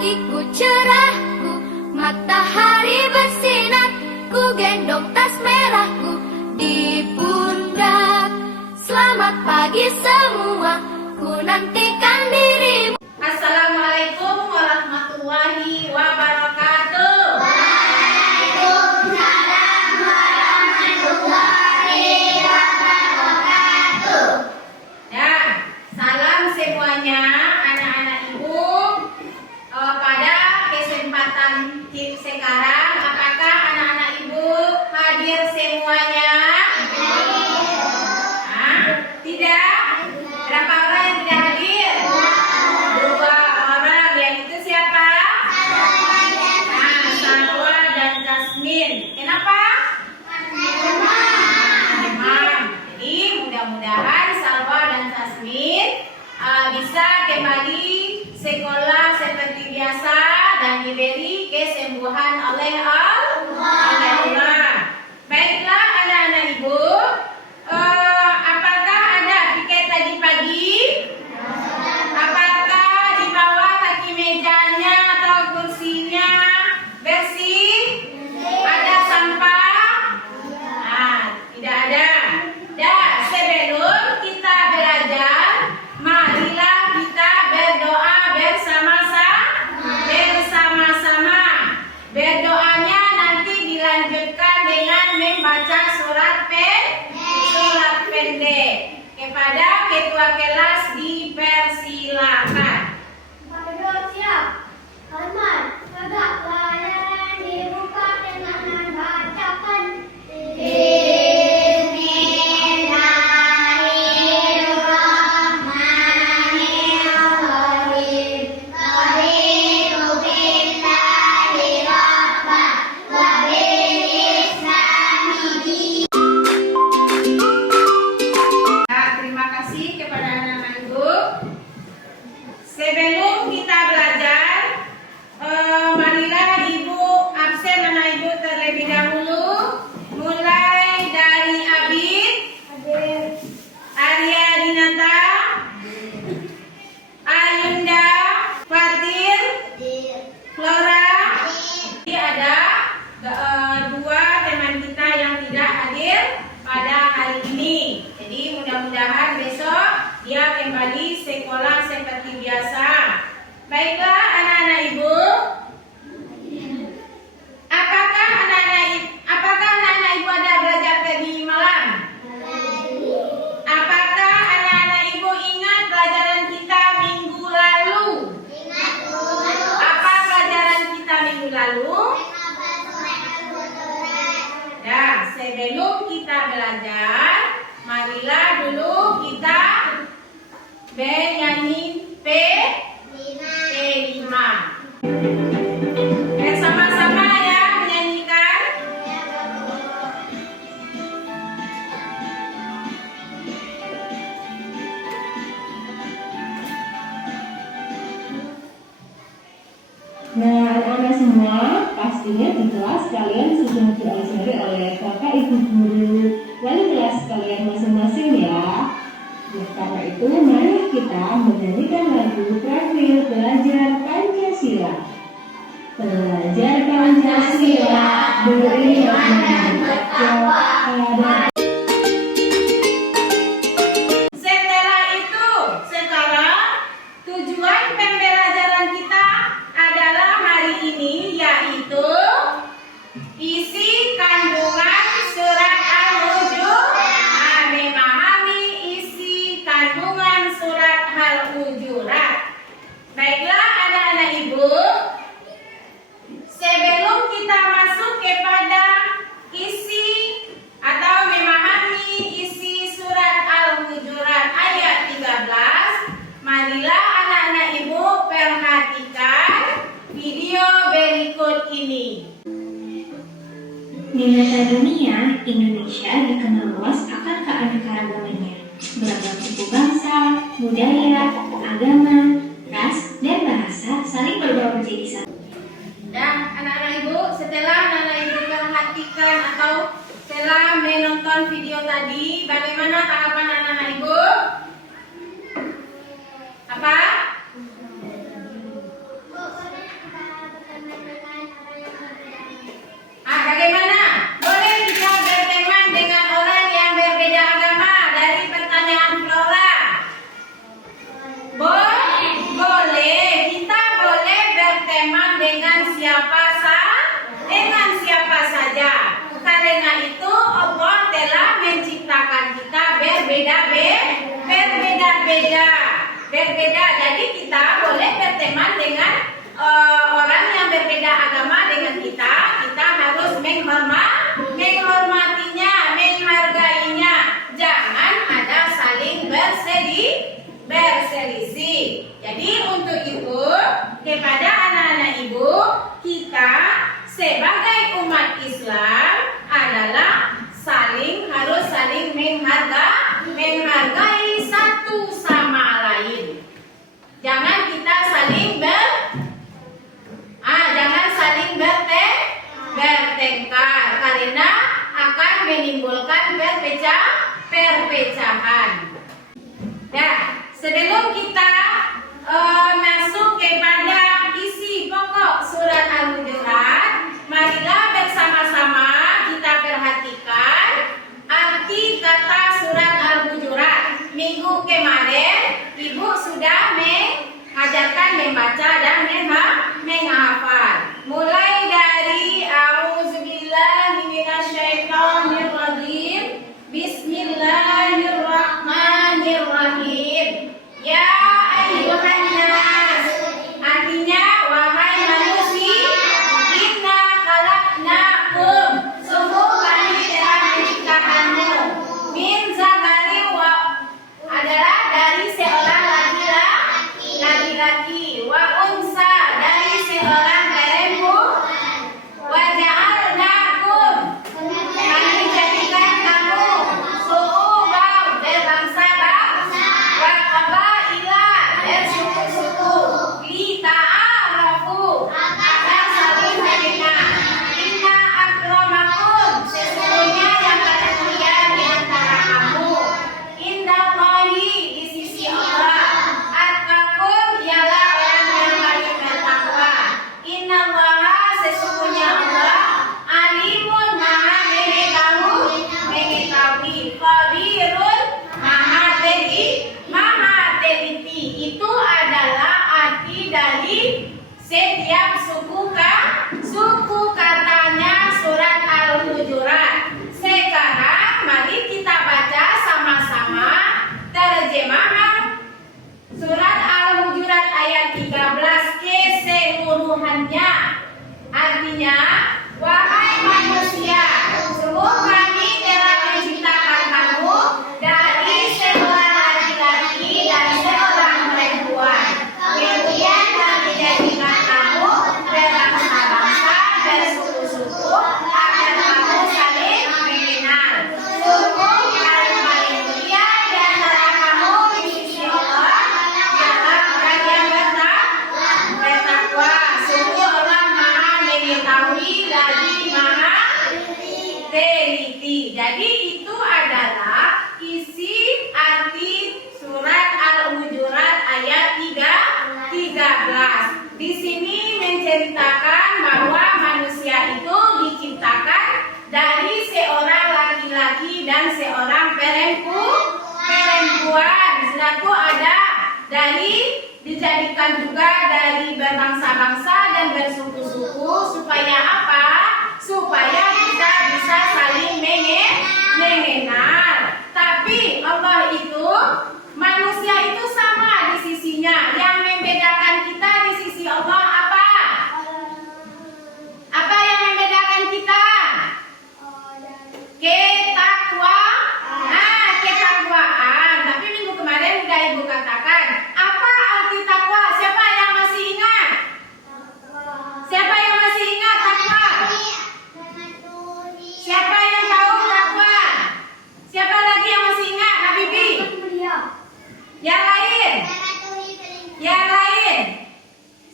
pagiku cerahku, matahari bersinar, ku gendong tas merahku di pundak. Selamat pagi semua, ku nantikan dirimu. Assalamualaikum warahmatullahi wabarakatuh. Waalaikumsalam warahmatullahi wabarakatuh. Dan salam semuanya anak-anak ibu pada kesempatan sekarang. Apakah anak-anak ibu hadir semuanya? Tidak? Berapa orang yang tidak hadir? 2 orang. Yang itu siapa? Salwa dan Jasmine. Kenapa? Demam. Jadi mudah-mudahan Salwa dan Jasmine bisa kembali sekolah seperti biasa dan diberi kesembuhan oleh Allah. Baiklah anak-anak ibu, apakah ada piket tadi pagi? Apakah di bawah kaki mejanya atau kursinya bersih? Ada sampah? Tidak ada. Dan sebelum kita belajar, marilah kita berdoa bersama-sama. Berdoanya nanti dilanjutkan dengan membaca surat pendek. Kepada ketua kelas dipersilakan. Siap. Arman, tegak pelajaran dibuka dengan membacakan Bismillahirrahmanirrahim. Raditu billahi rabba wa bil islami. Terima kasih kepada anak-anak ibu. Sebelum kita belajar, marilah ibu absen anak ibu terlebih dahulu. Mulai dari Abid, Arya Dinata, Ayunda, Fatir, Flora. Jadi ada 2 teman kita yang tidak hadir pada hari ini. Jadi mudah-mudahan besok dia kembali sekolah seperti biasa. Baiklah anak-anak ibu, apakah anak-anak ibu ada belajar tadi malam? Apakah anak-anak ibu ingat pelajaran kita minggu lalu? Apa pelajaran kita minggu lalu? Dan sebelum kita belajar, marilah dulu kita bernyanyi P5. Bersama-sama ya menyanyikan. Nah, anak-anak semua, pastinya di kelas kalian sudah diajari oleh kakak ibu guru wali kelas kalian masing-masing ya. Nah, karena itu mari kita menyanyikan lagu Profil Belajar Pancasila. Belajar Pancasila, beriman dan bertakwa pada. Setelah itu, sekarang tujuan pembelajaran kita adalah hari ini yaitu isi kandungan surat Al-Hujurat. Memahami isi kandungan surat Al-Hujurat. Baiklah anak-anak ibu, sebelum kita masuk kepada isi atau memahami isi surat Al-Hujurat ayat 13, marilah anak-anak ibu perhatikan video berikut ini. Di mata dunia, Indonesia dikenal luas akan keanekaragamannya, beragam suku bangsa, budaya, agama, ras, dan bahasa saling berbaur menjadi satu. Dan anak-anak ibu, setelah anak-anak ibu perhatikan atau setelah menonton video tadi, bagaimana tanggapan anak-anak ibu? Apa? berbeda. Jadi kita boleh berteman dengan orang yang berbeda agama dengan kita. Kita harus menghormatinya, menghargainya. Jangan ada saling berselisih. Jadi untuk itu kepada anak-anak ibu, kita sebagai umat Islam adalah harus saling menghargai satu sama lain. Jangan kita saling bertengkar karena akan menimbulkan perpecahan. Nah, sebelum kita masuk kepada isi pokok surat Al-Hujurat, marilah bersama-sama kita perhatikan arti kata surat Al-Hujurat. Minggu kemarin Ibu sudah mengajarkan membaca dan menghafal. Mulai dari A'udzubillahi minasyaitonirrajim. Bismillahirrahmanirrahim. Ya ayyuhan nas. Artinya wahai manusia, inna khalaqnakum. Sungguh kami telah menciptakanmu. Min zakarin adalah dari seorang laki-laki, wa unsa dari seorang perempuan, wa ja'alnakum kami jadikan kamu su'uban berbangsa-bangsa, wa qabaila bersuku-suku, li ta'arafu agar saling mengenal. Inna akramakum sesungguhnya yang paling mulia di antara kamu indallahi di sisi Allah, atqakum ialah orang yang paling bertakwa. Innallaha sesungguhnya Allah alimun maha mengetahui, khabirun maha teliti. Itu adalah arti dari setiap suku katanya surat Al-Hujurat. Sekarang mari kita baca sama-sama terjemahan surat Al-Hujurat ayat 13 keseluruhannya. Artinya, wahai manusia, sungguh kami telah menciptakan kamu dari seorang laki-laki dan seorang perempuan. Kemudian kami jadikan kamu berbangsa-bangsa, bersuku-suku, agar kamu saling mengenal. Sungguh yang paling mulia di antara kamu di sisi Allah ialah orang yang bertakwa. Sungguh Allah maha mengetahui lagi maha teliti. Jadi itu adalah isi arti surat Al-Hujurat ayat 13. Di sini menceritakan bahwa manusia itu diciptakan dari seorang laki-laki dan seorang perempuan. Setelah itu ada dijadikan juga dari berbangsa-bangsa dan bersuku-suku. Supaya apa? Supaya kita bisa saling mengenal. Tapi Allah itu, manusia itu sama di sisinya. Yang membedakan kita di sisi Allah apa? Apa yang membedakan kita? Ketakwaan. Tapi minggu kemarin sudah Ibu katakan. Apa arti takwa? Siapa yang masih ingat? Siapa yang masih ingat takwa? Siapa yang tahu takwa? Siapa lagi yang masih ingat? Habibi? Yang lain? Yang lain?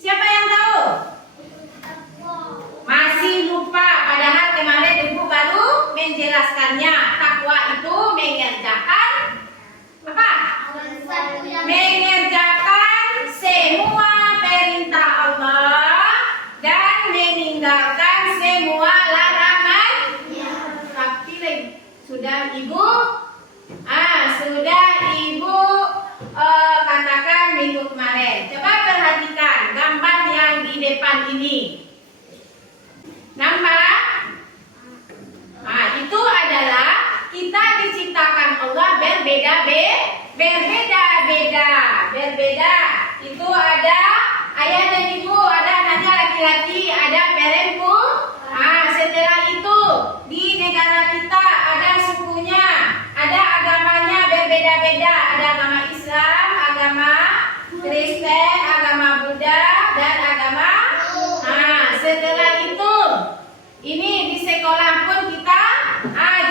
Siapa yang tahu? Masih lupa. Padahal kemarin Ibu baru menjelaskannya. Takwa itu mengerjakan apa? Mengerjakan semua perintah Allah dan meninggalkan semua larangan. Tapi sudah Ibu katakan minggu kemarin. Coba perhatikan gambar yang di depan ini. Nampak? Itu adalah kita diciptakan Allah berbeda. Itu ada ayah dan ibu, ada anaknya laki-laki, ada perempuan. Setelah itu di negara kita ada sukunya, ada agamanya berbeda-beda, ada agama Islam, agama Kristen, agama Buddha, dan agama. Setelah itu ini di sekolah pun kita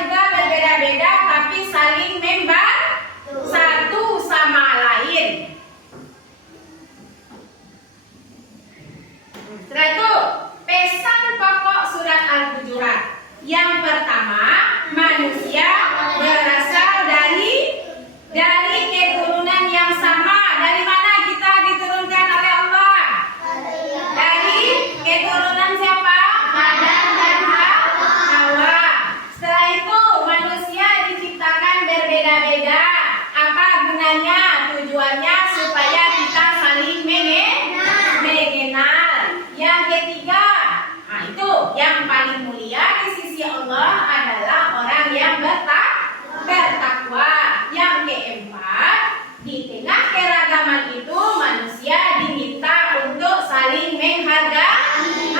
juga berbeda-beda, tapi saling membantu satu sama lain. Setelah itu pesan pokok surat Al-Hujurat. Yang pertama, manusia berasal dari keturunan yang sama. Dari mana kita diturunkan oleh Allah? Dari keturunan siapa? Adam dan Hawa. Setelah itu manusia diciptakan berbeda-beda. Apa gunanya? Tujuannya supaya kita saling mengenal. Yang ketiga, itu yang paling mulia di sisi Allah adalah orang yang bertakwa. Yang keempat, di tengah keragaman itu manusia diminta untuk saling menghargai.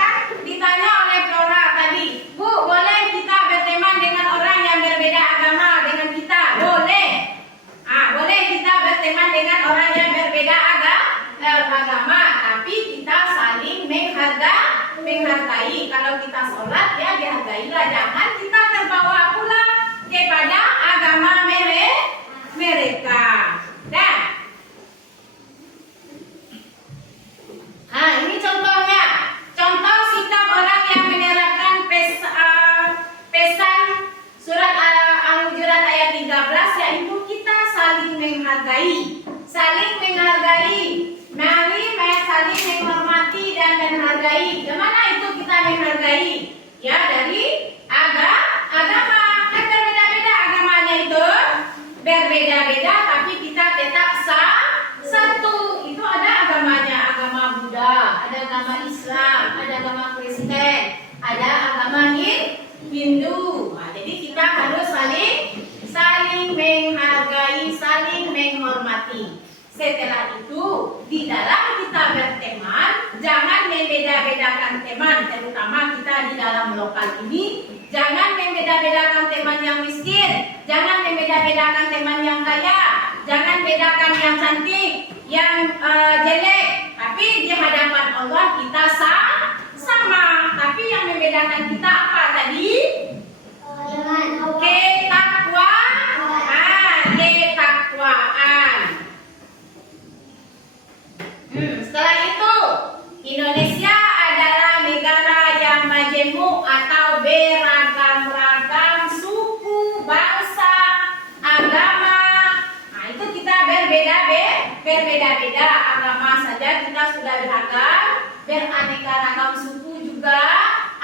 Kan ditanya oleh Flora tadi, Bu, boleh kita berteman dengan orang yang berbeda agama dengan kita? Boleh. Boleh kita berteman dengan orang yang berbeda agama, tapi kita saling menghargai. Kalau kita sholat ya dihargailah, jangan kita terbawa pula kepada agama mereka. Ini contohnya. Contoh sikap orang yang menerapkan pesan surat Al-Hujurat ayat 13, yaitu kita saling menghargai. Mari saling menghormati dan menghargai. Bagaimana itu kita menghargai? Ya, dari agama. Kan berbeda-beda agamanya itu. Berbeda-beda tapi kita tetap satu. Itu ada agamanya, agama Buddha, ada agama Islam, ada agama Kristen, ada agama Hindu. Jadi kita harus saling menghargai, saling menghormati. Setelah itu, di dalam kita berteman, jangan membeda-bedakan teman, terutama kita di dalam lokal ini. Jangan membeda-bedakan teman yang miskin, jangan membeda-bedakan teman yang kaya, jangan bedakan yang cantik, yang jelek. Tapi di hadapan Allah kita sama. Tapi yang membedakan kita apa tadi? Ketakwaan. Setelah itu, Indonesia adalah negara yang majemuk atau beragam-ragam suku, bangsa, agama. Itu kita berbeda-beda agama saja kita sudah beragam, beraneka ragam suku juga,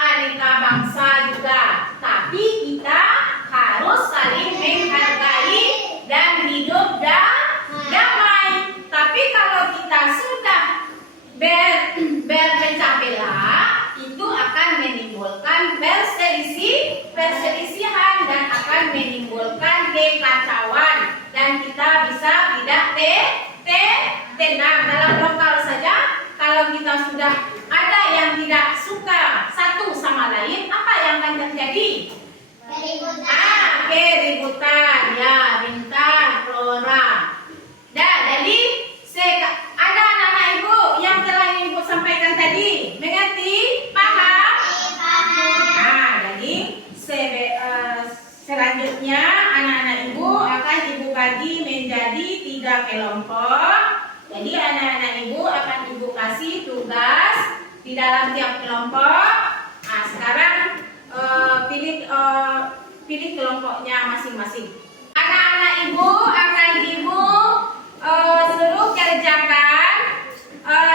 aneka bangsa juga. Tapi kita harus saling menghargai dan hidup damai. Tapi kalau kita sudah berpecah belah, itu akan menimbulkan perselisihan dan akan menimbulkan kekacauan, dan kita bisa tidak tenang. Dalam lokal saja, kalau kita sudah ada yang tidak suka satu sama lain, apa yang akan terjadi? Keributan. Ya, Bintang, Flora. Jadi ada anak-anak ibu yang telah ibu sampaikan tadi, mengerti? Paham? Jadi selanjutnya anak-anak ibu akan ibu bagi menjadi 3 kelompok. Jadi anak-anak ibu akan ibu kasih tugas di dalam tiap kelompok. Sekarang pilih kelompoknya masing-masing. Anak-anak ibu akan ibu suruh kerjakan,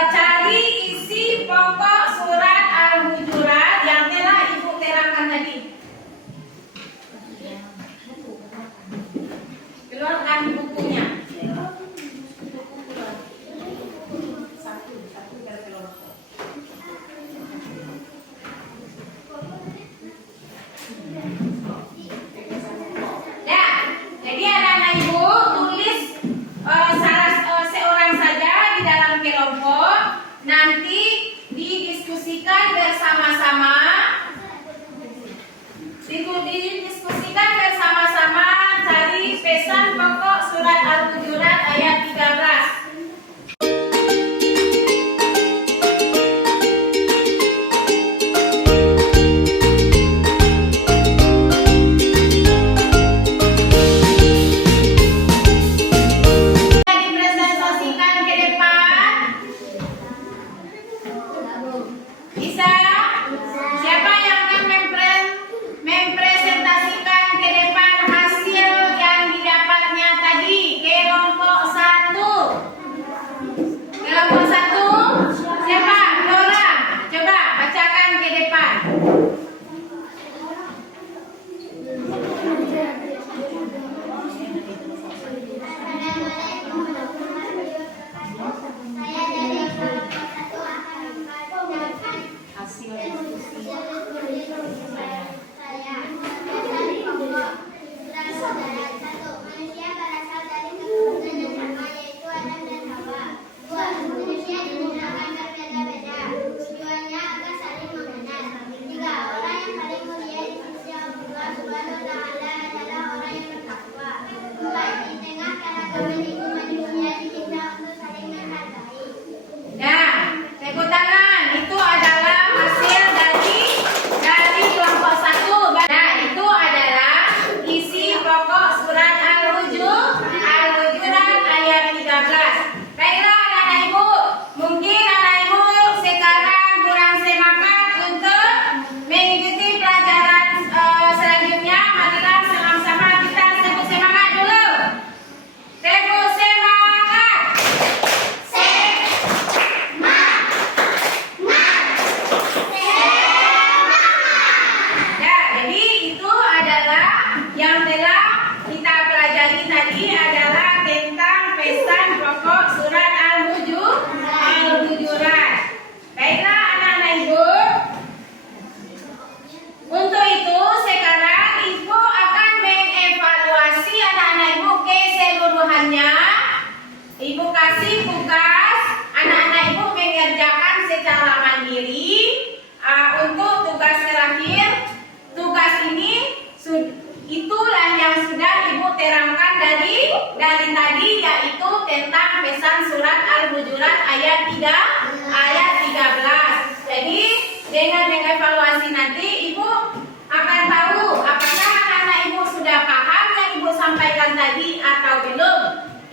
cari isi pokok surat Al-Hujurat yang telah ibu terangkan tadi. Keluarkan bukunya. Satu per kelompok. Jadi kelompok, nanti didiskusikan bersama-sama. Didiskusikan bersama-sama dari pesan pokok surat Al-Hujurat ayat 13. Dipresentasikan ke depan. Bisa? Siapa yang akan mempresentasikan ke depan hasil yang didapatnya tadi? Kelompok 1. Kelompok 1. Siapa? Nora. Coba bacakan ke depan. Saya dari kelompok 1 akan membacakan Hasil saya dari pokok surat Al-Hujurat. 1. Manusia berasal dari keturunan yang sama, yaitu Adam dan Hawa. 2. Manusia diciptakan berbeda-beda, tujuannya agar saling mengenal. 3. Orang yang paling mulia di sisi Allah Subhanahu wa Ta'ala adalah orang yang bertakwa. 4. Di tengah keragaman itu manusia dicinta untuk saling menghargai. Nah, tepuk tangan. Itu adalah hasil dari kelompok 1. Nah, itu adalah isi pokok surat Al-Hujurat ayat 13. Baiklah anak-anak ibu, mungkin anak ibu sekarang kurang semangat untuk mengikuti pelajaran selanjutnya. Marilah sama-sama kita tepuk semangat dulu. Tepuk semangat. Ya, jadi itu adalah yang telah kita pelajari tadi adalah tentang pesan pokok surat Al-Hujurat. Baiklah anak-anak ibu. Untuk itu sekarang ibu akan mengevaluasi anak-anak ibu keseluruhannya. Ibu kasih tugas, anak-anak ibu mengerjakan secara mandiri. Untuk tugas terakhir, tugas ini itulah yang sudah ibu terangkan dari tadi, yaitu tentang pesan surat Al-Hujurat ayat 13. Jadi dengan mengevaluasi nanti ibu akan tahu apakah anak-anak ibu sudah paham yang ibu sampaikan tadi atau belum.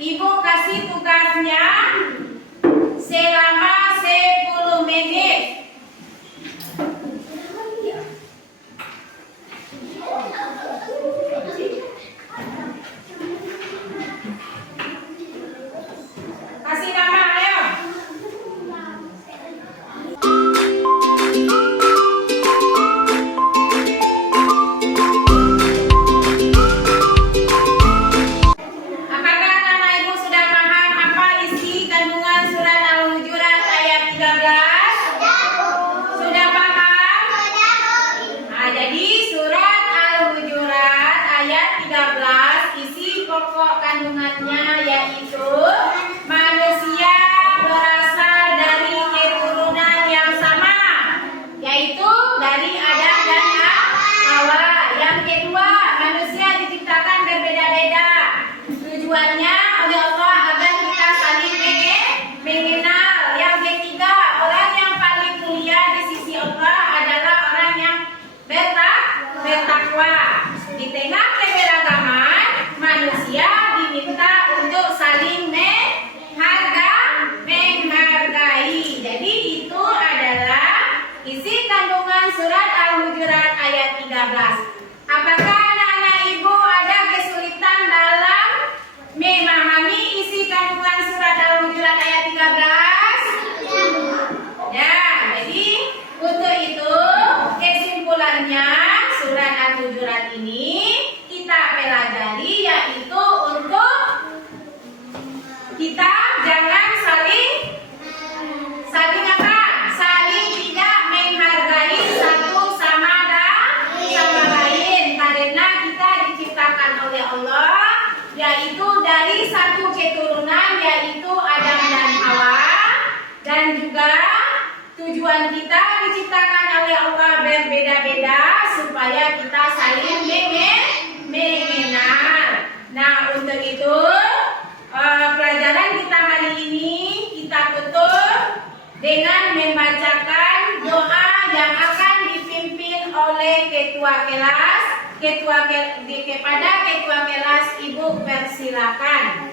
Ibu kasih tugasnya selama 10 menit. Kasih nama, ayo. Apakah anak-anak ibu sudah paham apa isi kandungan surat Al-Hujurat Dan juga tujuan kita diciptakan oleh Allah berbeda-beda supaya kita saling mengenal. Nah, untuk itu pelajaran kita hari ini kita tutup dengan membacakan doa yang akan dipimpin oleh ketua kelas. Kepada ketua kelas, Ibu persilakan.